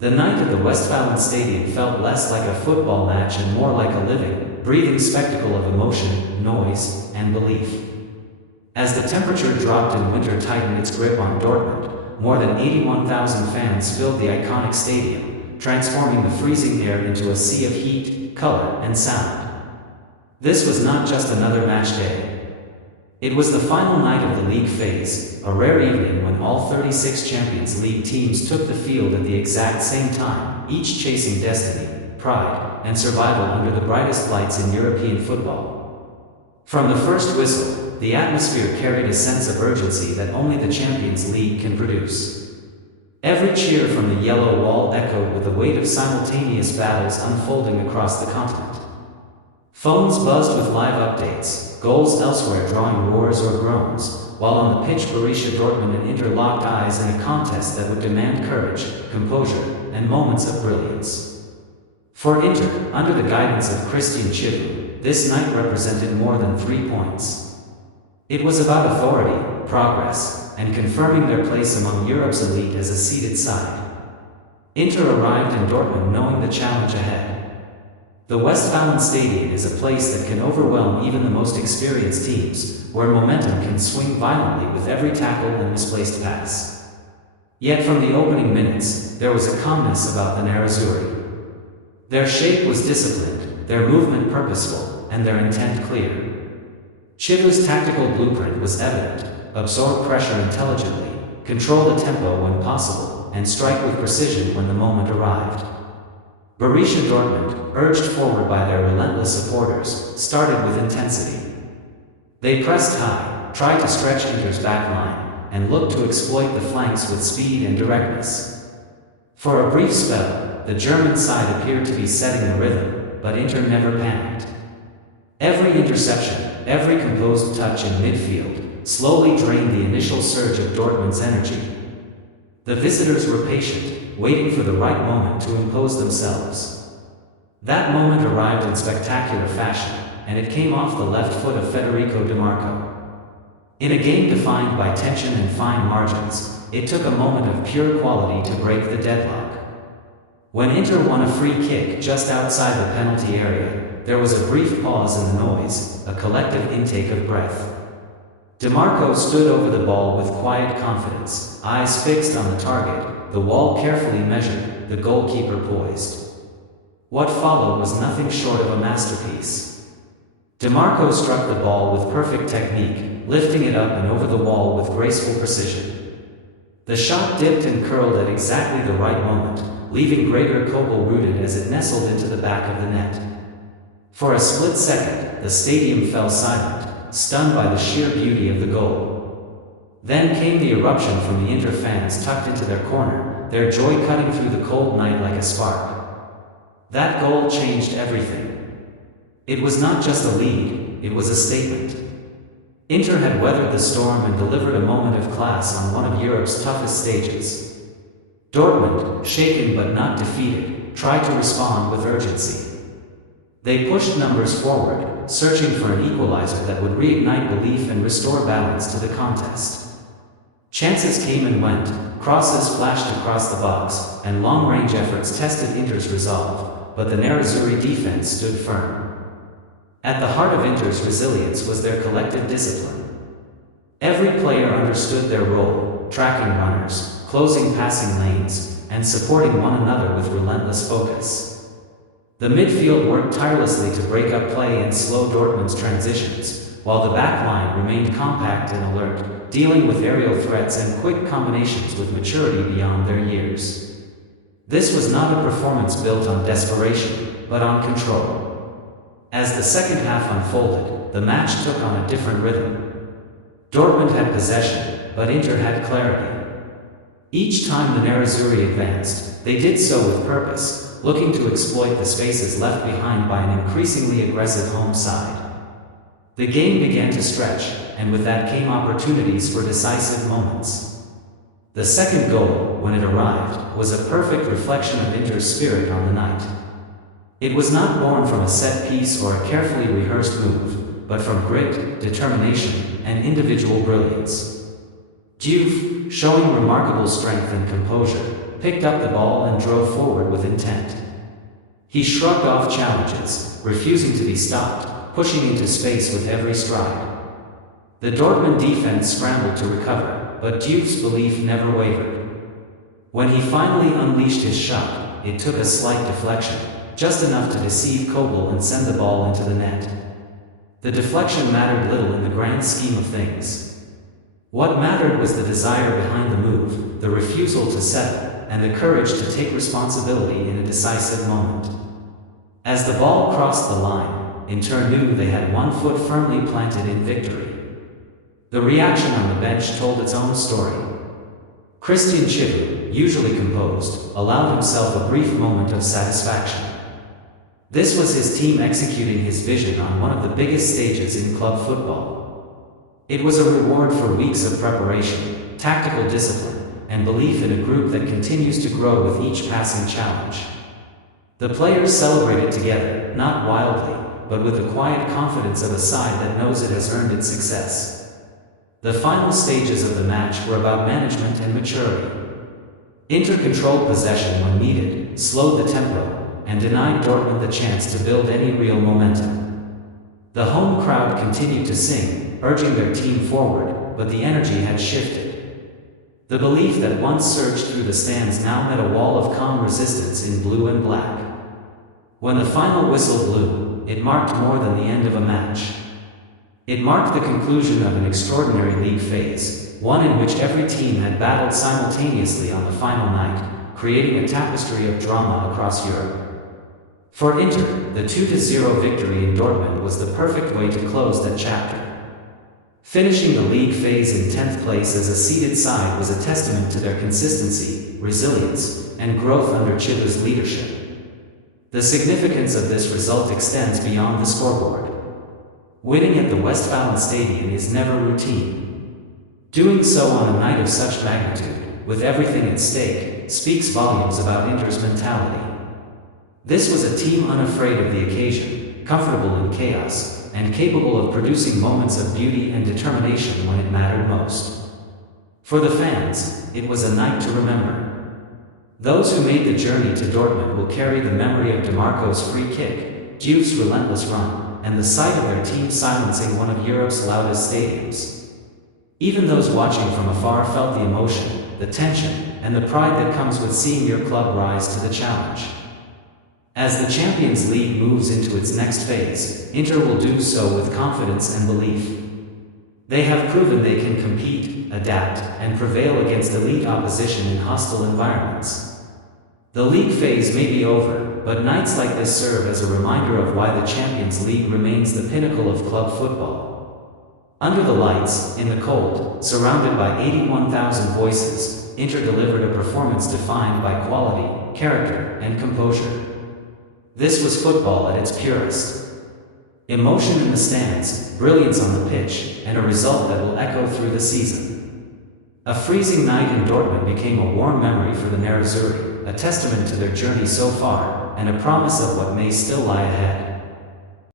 The night at the Westfalenstadion felt less like a football match and more like a living, breathing spectacle of emotion, noise, and belief. As the temperature dropped and winter tightened its grip on Dortmund, more than 81,000 fans filled the iconic stadium, transforming the freezing air into a sea of heat, color, and sound. This was not just another match day. It was the final night of the league phase, a rare evening when all 36 Champions League teams took the field at the exact same time, each chasing destiny, pride, and survival under the brightest lights in European football. From the first whistle, the atmosphere carried a sense of urgency that only the Champions League can produce. Every cheer from the yellow wall echoed with the weight of simultaneous battles unfolding across the continent. Phones buzzed with live updates, goals elsewhere drawing roars or groans, while on the pitch Borussia Dortmund and Inter locked eyes in a contest that would demand courage, composure, and moments of brilliance. For Inter, under the guidance of Cristian Chivu, this night represented more than 3 points. It was about authority, progress, and confirming their place among Europe's elite as a seeded side. Inter arrived in Dortmund knowing the challenge ahead. The Westfalenstadion is a place that can overwhelm even the most experienced teams, where momentum can swing violently with every tackle and misplaced pass. Yet from the opening minutes, there was a calmness about the Nerazzurri. Their shape was disciplined, their movement purposeful, and their intent clear. Chivu's tactical blueprint was evident: absorb pressure intelligently, control the tempo when possible, and strike with precision when the moment arrived. Borussia Dortmund, urged forward by their relentless supporters, started with intensity. They pressed high, tried to stretch Inter's back line, and looked to exploit the flanks with speed and directness. For a brief spell, the German side appeared to be setting the rhythm, but Inter never panicked. Every interception, every composed touch in midfield, slowly drained the initial surge of Dortmund's energy. The visitors were patient, waiting for the right moment to impose themselves. That moment arrived in spectacular fashion, and it came off the left foot of Federico Dimarco. In a game defined by tension and fine margins, it took a moment of pure quality to break the deadlock. When Inter won a free kick just outside the penalty area, there was a brief pause in the noise, a collective intake of breath. Dimarco stood over the ball with quiet confidence, eyes fixed on the target, the wall carefully measured, the goalkeeper poised. What followed was nothing short of a masterpiece. Dimarco struck the ball with perfect technique, lifting it up and over the wall with graceful precision. The shot dipped and curled at exactly the right moment, leaving Gregor Kobel rooted as it nestled into the back of the net. For a split second, the stadium fell silent, stunned by the sheer beauty of the goal. Then came the eruption from the Inter fans tucked into their corner, their joy cutting through the cold night like a spark. That goal changed everything. It was not just a lead, it was a statement. Inter had weathered the storm and delivered a moment of class on one of Europe's toughest stages. Dortmund, shaken but not defeated, tried to respond with urgency. They pushed numbers forward, searching for an equalizer that would reignite belief and restore balance to the contest. Chances came and went, crosses flashed across the box, and long-range efforts tested Inter's resolve, but the Nerazzurri defense stood firm. At the heart of Inter's resilience was their collective discipline. Every player understood their role, tracking runners, closing passing lanes, and supporting one another with relentless focus. The midfield worked tirelessly to break up play and slow Dortmund's transitions, while the back line remained compact and alert, dealing with aerial threats and quick combinations with maturity beyond their years. This was not a performance built on desperation, but on control. As the second half unfolded, the match took on a different rhythm. Dortmund had possession, but Inter had clarity. Each time the Nerazzurri advanced, they did so with purpose, looking to exploit the spaces left behind by an increasingly aggressive home side. The game began to stretch, and with that came opportunities for decisive moments. The second goal, when it arrived, was a perfect reflection of Inter's spirit on the night. It was not born from a set piece or a carefully rehearsed move, but from grit, determination, and individual brilliance. Diouf, showing remarkable strength and composure, picked up the ball and drove forward with intent. He shrugged off challenges, refusing to be stopped, pushing into space with every stride. The Dortmund defense scrambled to recover, but Diouf's belief never wavered. When he finally unleashed his shot, it took a slight deflection, just enough to deceive Kobel and send the ball into the net. The deflection mattered little in the grand scheme of things. What mattered was the desire behind the move, the refusal to settle, and the courage to take responsibility in a decisive moment. As the ball crossed the line, Inter knew they had one foot firmly planted in victory. The reaction on the bench told its own story. Cristian Chivu, usually composed, allowed himself a brief moment of satisfaction. This was his team executing his vision on one of the biggest stages in club football. It was a reward for weeks of preparation, tactical discipline, and belief in a group that continues to grow with each passing challenge. The players celebrated together, not wildly, but with the quiet confidence of a side that knows it has earned its success. The final stages of the match were about management and maturity. Inter controlled possession when needed, slowed the tempo, and denied Dortmund the chance to build any real momentum. The home crowd continued to sing, urging their team forward, but the energy had shifted. The belief that once surged through the stands now met a wall of calm resistance in blue and black. When the final whistle blew, it marked more than the end of a match. It marked the conclusion of an extraordinary league phase, one in which every team had battled simultaneously on the final night, creating a tapestry of drama across Europe. For Inter, the 2-0 victory in Dortmund was the perfect way to close that chapter. Finishing the league phase in 10th place as a seeded side was a testament to their consistency, resilience, and growth under Chivu's leadership. The significance of this result extends beyond the scoreboard. Winning at the Westfalenstadion is never routine. Doing so on a night of such magnitude, with everything at stake, speaks volumes about Inter's mentality. This was a team unafraid of the occasion, comfortable in chaos, and capable of producing moments of beauty and determination when it mattered most. For the fans, it was a night to remember. Those who made the journey to Dortmund will carry the memory of Dimarco's free kick, Diouf's relentless run, and the sight of their team silencing one of Europe's loudest stadiums. Even those watching from afar felt the emotion, the tension, and the pride that comes with seeing your club rise to the challenge. As the Champions League moves into its next phase, Inter will do so with confidence and belief. They have proven they can compete, adapt, and prevail against elite opposition in hostile environments. The league phase may be over, but nights like this serve as a reminder of why the Champions League remains the pinnacle of club football. Under the lights, in the cold, surrounded by 81,000 voices, Inter delivered a performance defined by quality, character, and composure. This was football at its purest. Emotion in the stands, brilliance on the pitch, and a result that will echo through the season. A freezing night in Dortmund became a warm memory for the Nerazzurri, a testament to their journey so far, and a promise of what may still lie ahead.